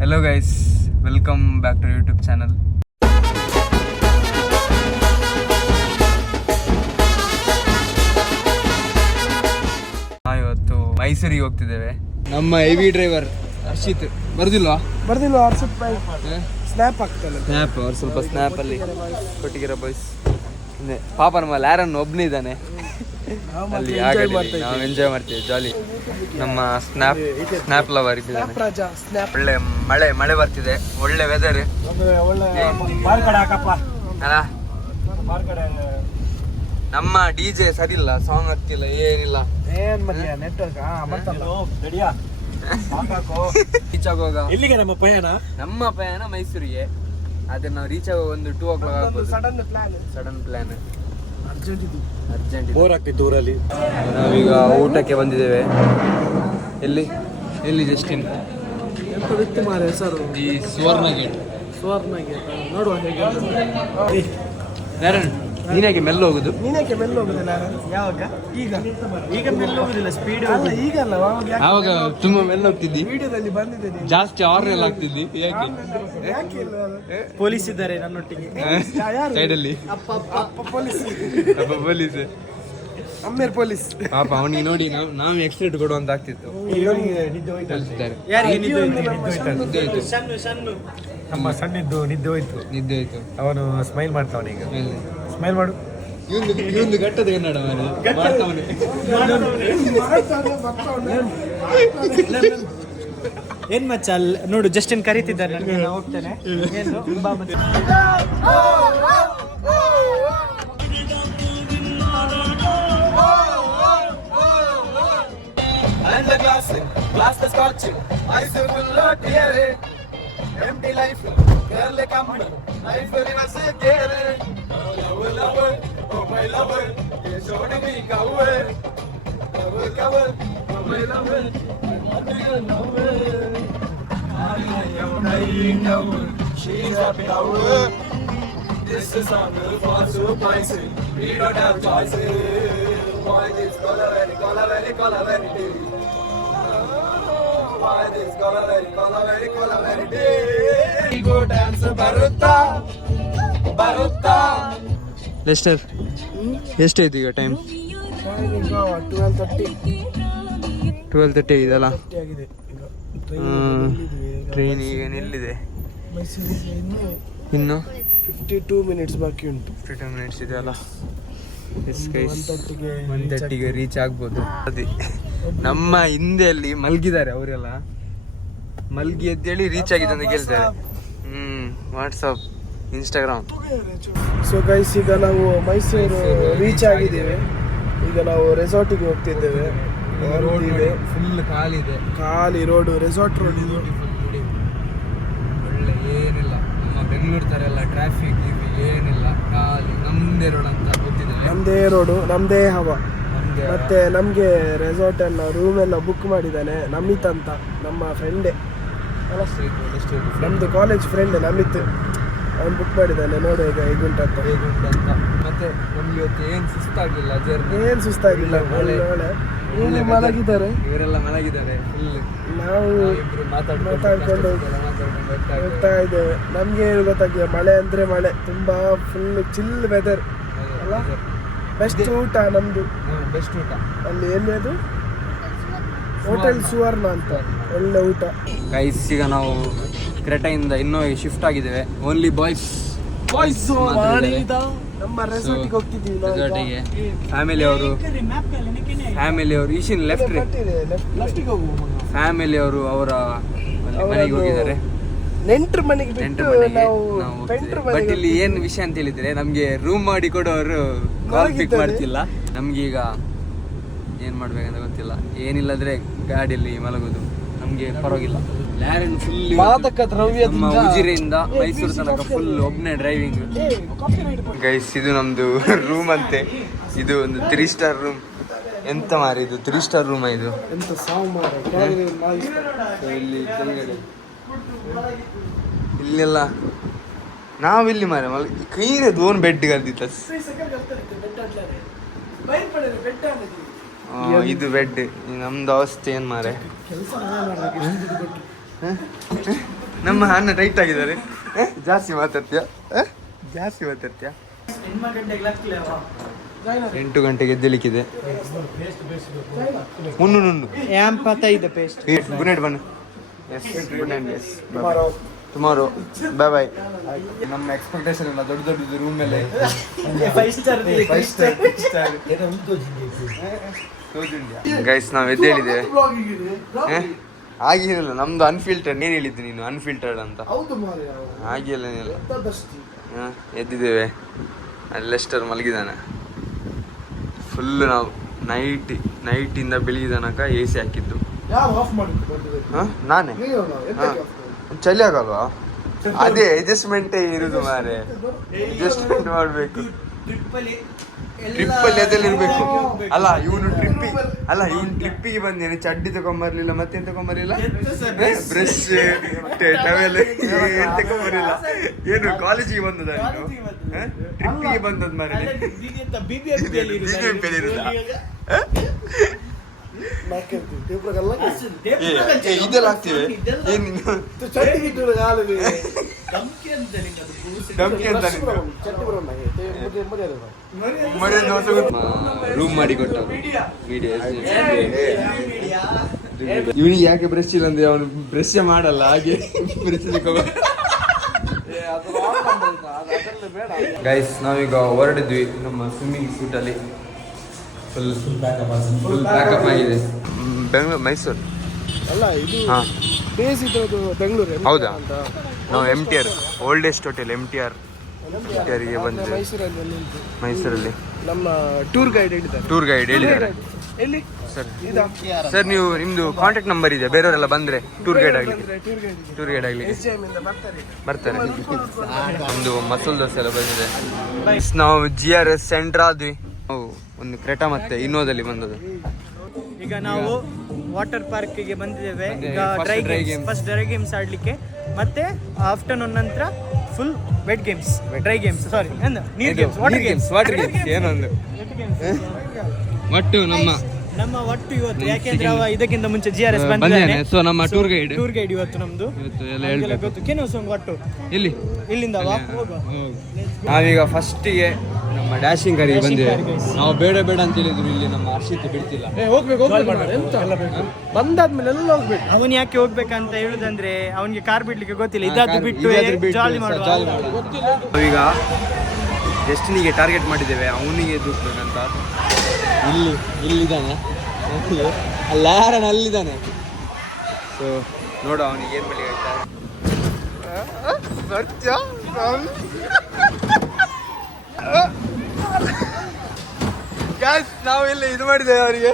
Hello guys, welcome back to YouTube channel. ಇವತ್ತು ಮೈಸೂರಿಗೆ ಹೋಗ್ತಿದ್ದೇವೆ. ನಮ್ಮ ಹೆವಿ ಡ್ರೈವರ್ ಹರ್ಷಿತ್ ಬರ್ದಿಲ್ವಾ ಹರ್ಷಿತ್ ಸ್ನ್ಯಾಪ್ ಆಗ್ತಾನೆ. ಸ್ನ್ಯಾಪ್ ಅವ್ರು ಸ್ವಲ್ಪ ಸ್ನ್ಯಾಪ್ ಅಲ್ಲಿ ಕೊಟ್ಟಿಗೆರೆ ಬಾಯ್ಸ್ ಪಾಪ ನಮ್ಮ ಲ್ಯಾರನ್ ಒಬ್ಬನೇ ಇದ್ದಾನೆ ಅಲ್ಲಿ. ನಾವು ಎಂಜಾಯ್ ಮಾಡ್ತೀವಿ ಜಾಲಿ. ನಮ್ಮ ಸ್ನ್ಯಾಪ್ ಲವರ್ ಇದ್ದಾನೆ. ಒಳ್ಳೆ ಮಳೆ ಬರ್ತಿದೆ, ಒಳ್ಳೆ ವೆದರ್ ಅಲ್ಲ. ನಮ್ಮ DJ ಸರಿ ಇಲ್ಲ, ಸಾಂಗ್ ಹತ್ತಿಲ್ಲ, ಏನಿಲ್ಲ. ರೀಚ್ ಆಗುವಾಗ ಎಲ್ಲಿಗೆ ನಮ್ಮ ಪಯಣ ಮೈಸೂರಿಗೆ. ಆದ್ರೆ ನಾವು ರೀಚ್ ಆಗೋ ಒಂದು 2 o'clock ಆಗ್ಬೋದು. ಸಡನ್ ಪ್ಲಾನ್ ಅರ್ಜೆಂಟ್ ಬೋರ್ ಆಗ್ತಿತ್ತು ಊರಲ್ಲಿ. ನಾವೀಗ ಊಟಕ್ಕೆ ಬಂದಿದ್ದೇವೆ. ಎಲ್ಲಿ ಜಸ್ಟಿನ್ ಹೆಸರು ಈ ಸುವರ್ಣ ಗೇಟ್ ನೋಡುವ ಹೇಗೆ. ನೀನೇಕೆ ಮೆಲ್ಲ ಹೋಗುದು? ನೀನೇಕೆ ಮೆಲ್ಲ ಹೋಗುದಿಲ್ಲ? ಯಾವಾಗ? ಈಗ ಮೆಲ್ಲ ಹೋಗುದಿಲ್ಲ, ಸ್ಪೀಡ್ ಈಗಲ್ಲ. ಆವಾಗ ತುಂಬಾ ಮೆಲ್ಲ ಹೋಗ್ತಿದ್ದಿ. ವಿಡಿಯೋದಲ್ಲಿ ಬಂದಿದೆ, ಜಾಸ್ತಿ ಆರ್ನೆಲ್ಲ ಆಗ್ತಿದ್ದಿ. ಯಾಕೆ? ಪೊಲೀಸ್ ಇದ್ದಾರೆ ನನ್ನೊಟ್ಟಿಗೆ ಸೈಡಲ್ಲಿ. ಪೊಲೀಸ್ ಅಮ್ಮೇರ್ ಪೊಲೀಸ್. ಪಾಪ ಅವನಿಗೆ ನೋಡಿ ನಾವು ಎಕ್ಸ್ಟ್ರೇಟ್ ಕೊಡುವಂತ ಆಗ್ತಿತ್ತು. ನಮ್ಮ ಸಣ್ಣಿದ್ದು ನಿದ್ದೆ ಹೋಯ್ತು. ಅವನು ಸ್ಮೈಲ್ ಮಾಡ್ತಾವನ. ಈಗ ಸ್ಮೈಲ್ ಮಾಡು. ಇವೊಂದು ಘಟ್ಟದ ಕನ್ನಡ ಮಾಡ್ತಾವನೆ. ಏನ್ ಮಚ್ಚ ನೋಡು, ಜಸ್ಟಿನ್ ಕರೀತಿದ್ದಾರೆ ನನಗೆ, ನಾನು ಹೋಗ್ತೇನೆ. Empty life, girl come, life reverse gear. Lover, oh my lover, you showed me cover. Cover, oh my lover, I am dying now, she's happy now. This is on the fast surprise, we don't have choice. Why this color very Why this color very day. Go dance ಬರುತ್ತಾ. Lesser ಎಷ್ಟಾಯ್ತು ಈಗ time? 12:30 ಇದಲ್ಲ. Train ಈಗ ನಿಲ್ಲಿದೆ. ಇನ್ನು 52 minutes ಬಾಕಿ ಉಂಟು. 52 minutes ಇದೆ ಅಲ್ಲ. 1:30ಗೆ ರೀಚ್ ಆಗ್ಬೋದು. ಅದೇ ನಮ್ಮ ಹಿಂದೆಯಲ್ಲಿ ಮಲಗಿದ್ದಾರೆ ಅವರೆಲ್ಲ. ಮಲ್ಗಿ ಎದ್ದೇಳಿ ರೀಚ್ ಆಗಿದೆ ಅಂತ ಕೇಳ್ತಾರೆ. WhatsApp, Instagram. ಸೊ ಗೈಸ್, ಈಗ ನಾವು ಮೈಸೂರು ರೀಚ್ ಆಗಿದ್ದೇವೆ. ಈಗ ನಾವು ರೆಸಾರ್ಟಿಗೆ ಹೋಗ್ತಿದ್ದೇವೆ. ರೋಡ್ ಫುಲ್ ಖಾಲಿ ರೋಡು, ರೆಸಾರ್ಟ್ ರೋಡ್ ಇದು. ಒಳ್ಳೆ ಏನಿಲ್ಲ, ನಮ್ಮ ಬೆಂಗಳೂರು ಥರ ಎಲ್ಲ ಟ್ರಾಫಿಕ್ ಏನಿಲ್ಲ, ಖಾಲಿ ನಮ್ಮದೇ ರೋಡ್ ಅಂತ ಗೊತ್ತಿದೆ. ನಮ್ಮದೇ ರೋಡು, ನಮ್ಮದೇ ಹವಾ. ಮತ್ತೆ ನಮಗೆ ರೆಸಾರ್ಟ್ ಎಲ್ಲ ರೂಮ್ ಎಲ್ಲ ಬುಕ್ ಮಾಡಿದ್ದಾನೆ ನಮಿತ್ ಅಂತ, ನಮ್ಮ ಫ್ರೆಂಡೇ, ನಮ್ಮದು ಕಾಲೇಜ್ ಫ್ರೆಂಡ್ ನಮಿತ್. ಅವ್ನು ಬುಕ್ ಮಾಡಿದ್ದಾನೆ. ನೋಡು ಈಗ ಹೇಗುಂಟು ಅಂತ. ಮತ್ತೆ ನಮ್ಗೆ ಇವತ್ತು ಏನು ಸುಸ್ತಾಗಲಿಲ್ಲ, ಸುಸ್ತಾಗಿಲ್ಲ. ಒಳ್ಳೆ ಮಲಗಿದ್ದಾರೆ, ಇವರೆಲ್ಲ ಮಲಗಿದ್ದಾರೆ. ಫುಲ್ ನಾವು ಮಾತಾಡ್ಕೊಂಡು ಹೋಗ್ತಾ ಇದ್ದೇವೆ. ನಮ್ಗೆ ಏನು ಗೊತ್ತಾಗಿದೆ, ಮಳೆ ಅಂದ್ರೆ ಮಳೆ, ತುಂಬಾ ಫುಲ್ ಚಿಲ್ ವೆದರ್ ಅಲ್ಲ. ಬೆಸ್ಟ್ ಊಟ ನಮ್ದು, ಬೆಸ್ಟ್ ಊಟ ಅಲ್ಲಿ. ಎಲ್ಲಿ ಅದು? ಹೋಟೆಲ್ ಸುವರ್ಣ ಅಂತ, ಒಳ್ಳೆ ಊಟ. ಗೈಸ್, ಈಗ ನಾವು ಕ್ರೆಟಾಯಿಂದ ಇನ್ನೋವಿಗೆ ಶಿಫ್ಟ್ ಆಗಿದ್ದೇವೆ. ಓನ್ಲಿ ಬಾಯ್ಸ್ ನಮ್ಮ ರೆಸಾರ್ಟಿಗೆ ಹೋಗ್ತಿದ್ದೀವಿ. ರೆಸಾರ್ಟಿಗೆ ಫ್ಯಾಮಿಲಿ ಅವರು ಈಶಿನ್ ಲೆಫ್ಟ್ ಫ್ಯಾಮಿಲಿ ಅವರು ಅವರ ಮನೆಗೆ ಹೋಗಿದ್ದಾರೆ. ನೆಂಟ್ರ ಮನೆಗೆ ಬಟ್ ಇಲ್ಲಿ ಏನ್ ವಿಷಯ ಅಂತ ಹೇಳಿದ್ರೆ, ನಮ್ಗೆ ರೂಮ್ ಮಾಡಿ ಕೊಡೋರು ಕಾಲ್ ಪಿಕ್ ಮಾಡ್ತಿಲ್ಲ. ನಮ್ಗೆ ಈಗ ಏನ್ ಮಾಡ್ಬೇಕಂತ ಗೊತ್ತಿಲ್ಲ. ಏನಿಲ್ಲದ್ರೆ ಗಾಡಿಯಲ್ಲಿ ಮಲಗೋದು, ನಮ್ಗೆ ಪರವಾಗಿಲ್ಲ. ನಮ್ಮ ಉಜಿರೆಯಿಂದ ಮೈಸೂರು ತನಕ ಫುಲ್ ಒಬ್ನೇ ಡ್ರೈವಿಂಗ್. ಗೈಸ್, ಇದು ನಮ್ದು ರೂಮ್ ಅಂತೆ. ಇದು ಒಂದು 3 ಸ್ಟಾರ್ ರೂಮ್. ಎಂತ ಮಾರಿ ಇದು 3 ಸ್ಟಾರ್ ರೂಮ್. ಇದು ಇಲ್ಲಿ ಕೆಳಗಡೆ ಇಲ್ಲೆಲ್ಲ ನಾವಿಲ್ಲಿ ಮಾರೆ ಕೈನೇ 2 ಬೆಡ್ ಕಲ್ದಿತ್ತ. ಇದು ಬೆಡ್. ನಮ್ದು ಅವಸ್ಥೆ ಏನ್ ಮಾರೆ. ನಮ್ಮ ಅಣ್ಣ ಟೈಟ್ ಆಗಿದ್ದಾರೆ. ಜಾಸ್ತಿ ಮಾತಾಡ್ತೀಯ, ಜಾಸ್ತಿ ಮಾತಾಡ್ತೀಯ. 8 ಗಂಟೆಗೆ ಎದ್ದೇಲಿಕ್ಕಿದೆ. ಗುಡ್ ನೈಟ್ ಬನ್ನಿ. ಗುಡ್ ನೈಟ್ ಎಸ್ ಟುಮಾರೋ ಬಾಯ್ ಬಾಯ್. ನಮ್ಮ ಎಕ್ಸ್ಪೆಕ್ಟೇಷನ್ ಇಲ್ಲ, ದೊಡ್ಡ ದೊಡ್ಡದು ರೂಮ್ ಮೇಲೆ ಗೈಸ್ ನಾವು ಎದ್ದೇಳಿದ್ದೇವೆ. ಆಗಿರಲಿಲ್ಲ ನಮ್ದು ಅನ್ಫಿಲ್ಟರ್ಡ್. ಏನ್ ಹೇಳಿದ್ದು ನೀನು ಅನ್ಫಿಲ್ಟರ್ಡ್ ಅಂತ? ಆಗಿಲ್ಲ ಎದ್ದಿದ್ದೇವೆ. ಅಲ್ಲಿ ಲೆಸ್ಟರ್ ಮಲಗಿದಾನೆ. ಫುಲ್ ನಾವು ನೈಟಿಂದ ಬೆಳಿಗ್ಗೆ ತನಕ ಎ ಸಿ ಹಾಕಿದ್ದು. ನಾನೇ ಚಳಿ ಆಗಲ್ವಾ? ಅದೇ ಅಡ್ಜಸ್ಟ್ಮೆಂಟೇ ಇರುದು ಮಾರೆ. ಅಡ್ಜಸ್ಟ್ಮೆಂಟ್ ಮಾಡ್ಬೇಕು. ಟ್ರಿಪ್ಪಲ್ಲಿ ಎದೆಲ್ಲಿರ್ಬೇಕು. ಇವನು ಟ್ರಿಪ್ಪಿಗೆ ಬಂದೇನೆ. ಚಡ್ಡಿ ತಗೊಂಬರ್ಲಿಲ್ಲ, ಮತ್ತೇನ್ ತಗೊಂಬರ್ಲಿಲ್ಲ, ಬ್ರಷ್ ಟವೆಲ್ ಏನ್ ತಗೊಂಬರ್ಲಿಲ್ಲ. ಏನು ಕಾಲೇಜಿಗೆ ಬಂದದ ನೀನು? ಟ್ರಿಪ್ಪಿಗೆ ಬಂದದ್ ಮಾರೆ. ಇದೆಲ್ಲ ಆಗ್ತಿವೆ. ರೂಮ್ ಮಾಡಿ ಕೊಟ್ಟ ಇವನಿಗೆ ಯಾಕೆ ಬ್ರಷ್ ಇಲ್ಲ ಅಂದ್ರೆ ಅವನು ಬ್ರಷ್ ಮಾಡಲ್ಲ. ಹಾಗೆ ಬ್ರಷ್ ಗೈಸ್ ನಾವೀಗ ಹೊರಡಿದ್ವಿ ನಮ್ಮ ಸ್ವಿಮ್ಮಿಂಗ್ ಸೂಟಲ್ಲಿ. ಫುಲ್ ಪ್ಯಾಕಪ್ ಆಗಿದೆ. ಬೆಂಗಳೂರು ಮೈಸೂರು ಅಲ್ಲ ಇದು ಬೆಂಗಳೂರು. ಹೌದಾ? ನಾವು MTR ಓಲ್ಡೆಸ್ಟ್ ಹೋಟೆಲ್ MTR ಗೆ ಬಂದಿದೆ ಮೈಸೂರಲ್ಲಿ. ನಮ್ಮ ಟೂರ್ ಗೈಡ್ ಹೇಳಿದ್ದಾರೆ. ಎಲ್ಲಿ ಸರ್ ನೀವು ನಿಮ್ದು ಕಾಂಟ್ಯಾಕ್ಟ್ ನಂಬರ್ ಇದೆ, ಬೇರೆಯವರೆಲ್ಲ ಬಂದ್ರೆ ಟೂರ್ ಗೈಡ್ ಆಗ್ಲಿಕ್ಕೆ ಬರ್ತಾರೆ. ಒಂದು ಮಸಾಲೆ ದೋಸೆ ಎಲ್ಲ ಬಂದಿದೆ. ನಾವು GRS ಸೆಂಟ್ರ್ ಆದ್ವಿ. ನಾವು ಒಂದು ಕ್ರೆಟಾ ಮತ್ತೆ ಇನ್ನೋದಲ್ಲಿ ಬಂದದ್ದು. ಈಗ ನಾವು ವಾಟರ್ ಪಾರ್ಕ್ಗೆ ಬಂದಿದ್ದೇವೆ. ಈಗ ಫಸ್ಟ್ ಡ್ರೈ ಗೇಮ್ಸ್ ಆಡ್ಲಿಕ್ಕೆ, ಮತ್ತೆ ಆಫ್ಟರ್ನೂನ್ ನಂತರ full wet games, dry games, sorry ನೀರ್ ಗೇಮ್ಸ್, ವಾಟರ್ ಗೇಮ್ಸ್ ಏನೊಂದು ಒಟ್ಟು ನಮ್ಮ ಒಟ್ಟು ಇವತ್ತು. ಯಾಕೆಂದ್ರೆ ಅವ ಇದಕ್ಕಿಂತ ಮುಂಚೆ GRS ಬಂದಿದ್ದಾನೆ. ಸೊ ನಮ್ಮ ಟೂರ್ ಗೈಡ್ ಇವತ್ತು ನಮ್ದು ಗೊತ್ತು. ಕೆನೋಸಂಗ್ ಒಟ್ಟು ಇಲ್ಲಿಂದ ಹೋಗುವ. ನಾವೀಗ ಫಸ್ಟಿಗೆ ನಮ್ಮ ಡ್ಯಾಶಿಂಗ್ ಕಾರಿಗೆ ಬಂದಿವೆ. ನಾವು ಬೇಡ ಅಂತ ಹೇಳಿದ್ರು. ಇಲ್ಲಿ ನಮ್ಮ ಹರ್ಷಿತ್ ಬಿಡ್ತಿಲ್ಲ. ಬಂದಾದ್ಮೇಲೆ ಎಲ್ಲ ಹೋಗ್ಬೇಕು. ಅವನ್ ಯಾಕೆ ಹೋಗ್ಬೇಕಂತ ಹೇಳುದಂದ್ರೆ ಅವನಿಗೆ ಕಾರ್ ಬಿಡ್ಲಿಕ್ಕೆ ಗೊತ್ತಿಲ್ಲ. ಇದಾದ್ರು ಬಿಟ್ಟು ಜಾಲಿ ಮಾಡುವ. ನಾವೀಗ ಡೆಸ್ಟಿನಿಗೆ ಟಾರ್ಗೆಟ್ ಮಾಡಿದ್ದೇವೆ. ಅವನಿಗೆ ದೂಕ್ಬೇಕಂತ. ಇಲ್ಲಿದ್ದಾನೆ, ಲ್ಯಾರನ್ ಅಲ್ಲಿದ್ದಾನೆ. ಸೊ ನೋಡು ಅವನಿಗೆ ಏನ್ ಬೆಳಿ ಹೇಳ್ತಾರೆ. ನಾವೆಲ್ಲ ಇದು ಮಾಡಿದ್ದೇವೆ ಅವರಿಗೆ.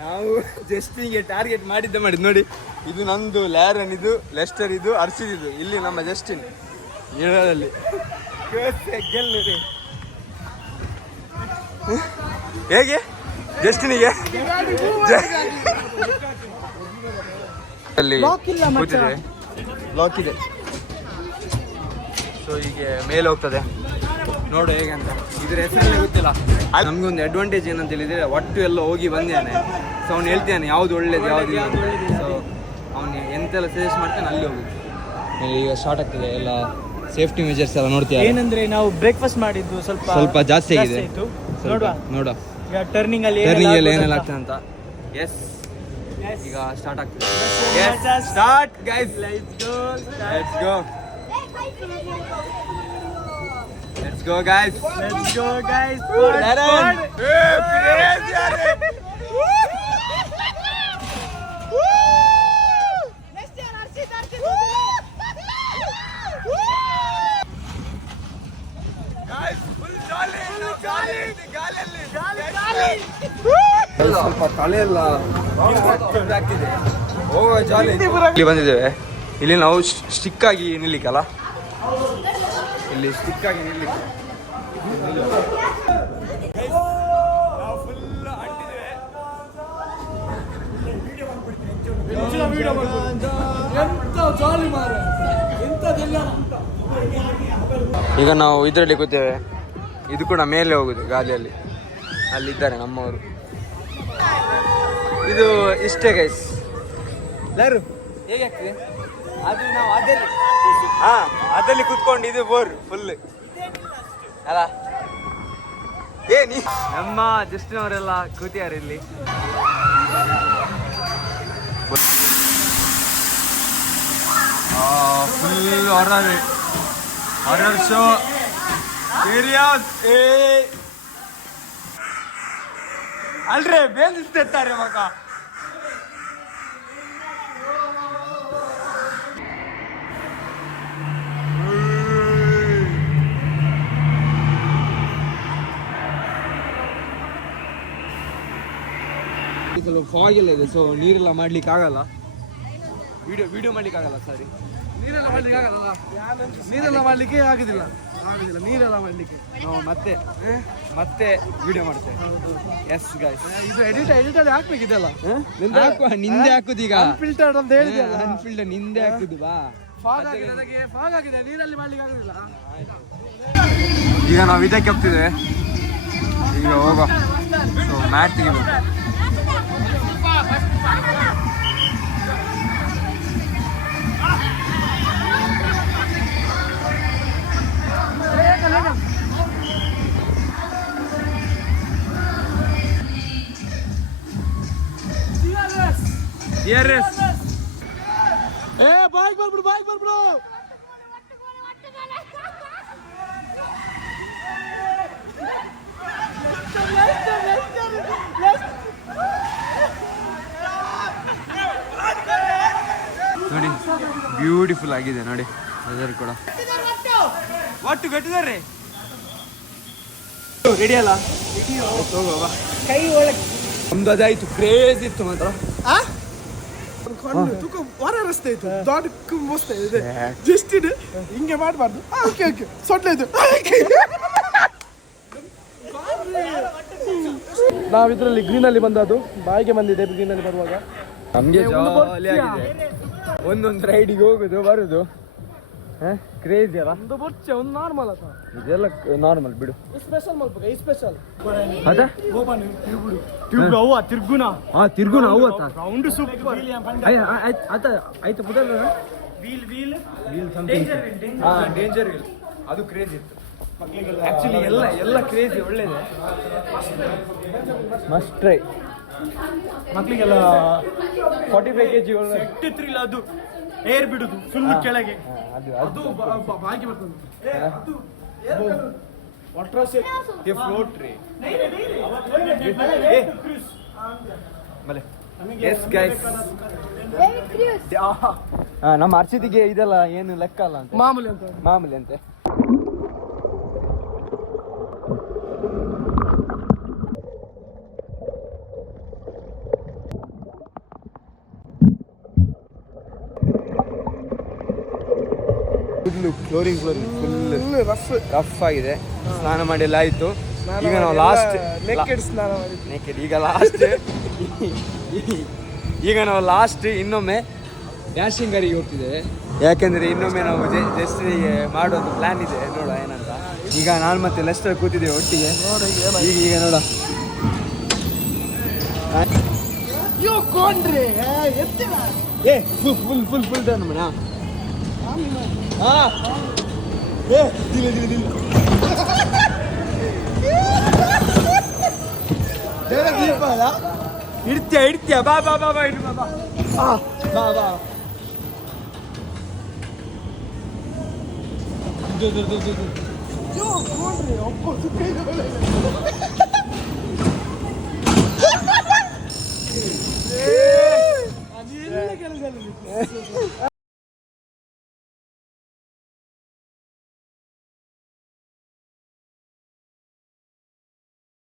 ನಾವು ಜಸ್ಟಿನಿಗೆ ಟಾರ್ಗೆಟ್ ಮಾಡಿದ್ದು ನೋಡಿ. ಇದು ನಂದು ಲ್ಯಾರನ್, ಇದು ಲೆಸ್ಟರ್, ಇದು ಹರ್ಷಿದ್, ಇದು ಇಲ್ಲಿ ನಮ್ಮ ಜಸ್ಟಿನ್ ಹೇಳೋದಲ್ಲಿ ಗೆಲ್ಲದೆ. ಹೇಗೆ ಜಸ್ಟಿನಿಗೆ ಅಲ್ಲಿ ಕೂತಿದೆ, ಲಾಕ್ ಇದೆ. ಸೊ ಹೀಗೆ ಮೇಲೆ ಹೋಗ್ತದೆ. ನೋಡು ಹೇಗೆ ಅಂತ. ಇದ್ರ ಹೆಸರಲ್ಲೇ ಗೊತ್ತಿಲ್ಲ. ನಮ್ಗೊಂದು ಅಡ್ವಾಂಟೇಜ್ ಏನಂತ ಹೇಳಿದ್ರೆ ಒಟ್ಟು ಎಲ್ಲ ಹೋಗಿ ಬಂದಿದ್ದಾನೆ. ಸೊ ಅವ್ನು ಹೇಳ್ತಾನೆ ಯಾವ್ದು ಒಳ್ಳೇದು ಯಾವ್ದು ಇಲ್ಲ. ಸೊ ಅವನು ಎಂತೆಲ್ಲ ಸಜೆಸ್ಟ್ ಮಾಡ್ತಾನೆ ಅಲ್ಲಿ ಹೋಗುದು. ಈಗ ಸ್ಟಾರ್ಟ್ ಆಗ್ತದೆ ಎಲ್ಲ ಸೇಫ್ಟಿ ಮೆಜರ್ಸ್ ಎಲ್ಲ ನೋಡ್ತೀವಿ. ಏನಂದ್ರೆ ನಾವು ಬ್ರೇಕ್ಫಾಸ್ಟ್ ಮಾಡಿದ್ದು ಸ್ವಲ್ಪ ಜಾಸ್ತಿ ಆಗಿದೆ. ನೋಡ ಈಗ ಟರ್ನಿಂಗ್ ಅಲ್ಲಿ ಏನೆಲ್ಲ ಆಗ್ತದೆ ಅಂತ. ಎಸ್ ಈಗ ಸ್ಟಾರ್ಟ್ ಆಗ್ತದೆ. Start guys, let's go guys. Let's go guys. ಸ್ವಲ್ಪ ತಲೆಯೆಲ್ಲ ಇಲ್ಲಿ ಬಂದಿದ್ದೇವೆ. ಇಲ್ಲಿ ನಾವು ಸ್ಟಿಕ್ ಆಗಿ ನಿಲ್ಲಿಕ್ಕಲ್ಲ, ಇಲ್ಲಿ ಸ್ಟಿಕ್ ಆಗಿ ನಿಲ್ಲಿಕ್ಕೆ. ಎಂತ ಜಾಲಿ ಮಾರ ಎಂತದೆಲ್ಲ ಅಂತ. ಈಗ ನಾವು ಇದರಲ್ಲಿ ಕೂತೇವೆ. ಇದು ಕೂಡ ಮೇಲೆ ಹೋಗುದು ಗಾಲಿಯಲ್ಲಿ. ಅಲ್ಲಿದ್ದಾರೆ ನಮ್ಮವರು. ಇದು ಇಷ್ಟೇ ಗೈಸ್. ಯಾರು ಹೇಗೆ ಆಗ್ತದೆ ಅದು ನಾವು ಅದಲ್ಲಿ ಕೂತ್ಕೊಂಡು ಇದು ಬೋರ್ ಫುಲ್ ಅಲ್ಲ. ಏನಿ ನಮ್ಮ ಜಸ್ಟಿನವರೆಲ್ಲ ಕೂತಿದ್ದಾರೆ ಇಲ್ಲಿ. Full horror show serious. ಅಲ್ರೇ ಬೇಲಿಸ್ತಿರ್ತಾರೆ ಮಗ. ಸ್ವಲ್ಪ ಫಾಗ್ ಎಲ್ಲ ಇದೆ, ಸೊ ನೀರೆಲ್ಲ ಮಾಡ್ಲಿಕ್ಕೆ ಆಗಲ್ಲ. ವಿಡಿಯೋ ಮಾಡ್ಲಿಕ್ಕೆ ಆಗಲ್ಲ. ಸಾರಿ, ನೀರೆಲ್ಲ ಮಾಡ್ಲಿಕ್ಕೆ ಆಗಲ್ಲ. ನೀರೆಲ್ಲ ಮಾಡ್ಲಿಕ್ಕೆ ಆಗುದಿಲ್ಲ. ನೀರೆಲ್ಲ ಮಾಡ್ಲಿಕ್ಕೆ ನಾವು ಮತ್ತೆ ವಿಡಿಯೋ ಮಾಡ್ತೇವೆ. ಎಸ್ ಗಾಯ್ಸ್, ಇದು ಎಡಿಟ್ ಅಲ್ಲಿ ಹಾಕ್ಬೇಕಿದೆಲ್ಲ. ನಿಂದೆ ಹಾಕುದು ಈಗ. ಫಿಲ್ಟರ್ ಅಂತ ಹೇಳಿದೆ. ಅನ್ಫಿಲ್ಟರ್ ನಿಂದೆ ಹಾಕುದು. ಬಾ, ಫಾಗ್ ಆಗಿದೆ, ನೀರಲ್ಲಿ ಮಾಡ್ಲಿಕ್ಕೆ ಆಗುದಿಲ್ಲ. ಈಗ ನಾವು ಇದಕ್ಕೆ ಹೋಗ್ತಿದ್ದೇವೆ. ಈಗ ಹೋಗೋ. ಸೊ ಮ್ಯಾಟ್ ತೆಗಿಬೇಕು. ಬಾಯ್ಕ್ ಬರ್ಬಿಡು. ನೋಡಿ, ಬ್ಯೂಟಿಫುಲ್ ಆಗಿದೆ ನೋಡಿ ವೆದರ್ ಕೂಡ. ಒಟ್ಟು ಕಟ್ಟಿದ್ದಾರೆ. ರೆಡಿ ಅಲ್ಲ? ಕೈ ಒಳಗೆ ನಮ್ದು ಅದಾಯ್ತು. ಕ್ರೇಜ್ ಇತ್ತು ಮಾತ್ರ. ಹೊರ ರಸ್ತೆ ಇತ್ತು, ದೊಡ್ಡ ಮಸ್ತ್ ಇದೆ. ಜಸ್ಟ್ ಇದೆ, ಹಿಂಗೆ ಮಾಡಬಾರ್ದು. ಓಕೆ ಸೊಟ್ಲೆ ಇದು. ನಾವು ಇದರಲ್ಲಿ ಗ್ರೀನಲ್ಲಿ ಬಂದದ್ದು, ಬಾಯಿಗೆ ಬಂದಿದೆ ಗ್ರೀನಲ್ಲಿ ಬರುವಾಗ. ನಮ್ಗೆ ಜಾಲಿ ಆಗಿದೆ. ಒಂದೊಂದು ರೈಡಿಗೆ ಹೋಗುದು ಬರುದು. ಕ್ರೇಜಿ ಅಲ್ಲ? ಒಂದು ಬೊಚ್ಚೆ, ಒಂದು ನಾರ್ಮಲ್ ಅದ. ಇದೆಲ್ಲ ನಾರ್ಮಲ್ ಬಿಡು. ಸ್ಪೆಷಲ್ ಮಲ್ಪ, ಈ ಸ್ಪೆಷಲ್ ಅದ ತಿರ್ಗುನ ತಿರ್ಗುನ ಅವತ್ತ ರೌಂಡ್ ಸೂಪರ್. ಆಯ್ತು ಪುದಲ್ ವೀಲ್ ಸಮಥಿಂಗ್. ಡೇಂಜರ್ ವೀಲ್ ಅದು ಕ್ರೇಜ್ ಇತ್ತು. ಆಕ್ಚುಲಿ ಎಲ್ಲ ಕ್ರೇಜಿ ಒಳ್ಳೇದು. Must try. ಮಕ್ಳಿಗೆಲ್ಲ 45 kg ಥ್ರಿಲ್. ಅದು ಏರ್ ಬಿಡುದು ಫುಲ್ ಕೆಳಗೆ. ಅದು ಬಾಯಿಗೆ ಬರ್ತದೆ. ಫ್ಲೋಟ್ ರೀ. ಎಸ್ ಗೈಸ್, ನಮ್ಮ ಅರ್ಚಿತಿಗೆ ಇದೆಲ್ಲ ಏನು ಲೆಕ್ಕ ಅಲ್ಲ ಅಂತ. ಮಾಮೂಲಿ ಅಂತೆ. ಫ್ಲೋರಿಂಗ್ ಫುಲ್ ರಫ್ ಆಗಿದೆ. ಸ್ನಾನ ಮಾಡಿ ಎಲ್ಲ ಆಯ್ತು. ಈಗ ನಾವು ಲಾಸ್ಟ್ ಸ್ನಾನ ಮಾಡಿ ನೆಕೆಡ್. ಈಗ ನಾವು ಲಾಸ್ಟ್ ಇನ್ನೊಮ್ಮೆ ಡ್ಯಾಶಿಂಗ್ ಗಾರಿಗೆ ಹೋಗ್ತಿದ್ದೇವೆ. ಯಾಕೆಂದ್ರೆ ಇನ್ನೊಮ್ಮೆ ನಾವು ಜಸ್ಟಿಗೆ ಮಾಡೋದು ಪ್ಲಾನ್ ಇದೆ, ನೋಡ ಏನಂತ. ಈಗ ನಾನು ಮತ್ತೆ ಲೆಸ್ಟರ್ ಕೂತಿದ್ದೇವೆ ಒಟ್ಟಿಗೆ. ಈಗ ನೋಡ ಫುಲ್ ಡನ್ ಮನ. ಇಡ್ತೀಯ ಬಾ ಬಾ ಬಾ ಬಾ ಇಡು ಬಾ ಬಾ ಬಾ ಬಾ. ಅಯ್ಯೋ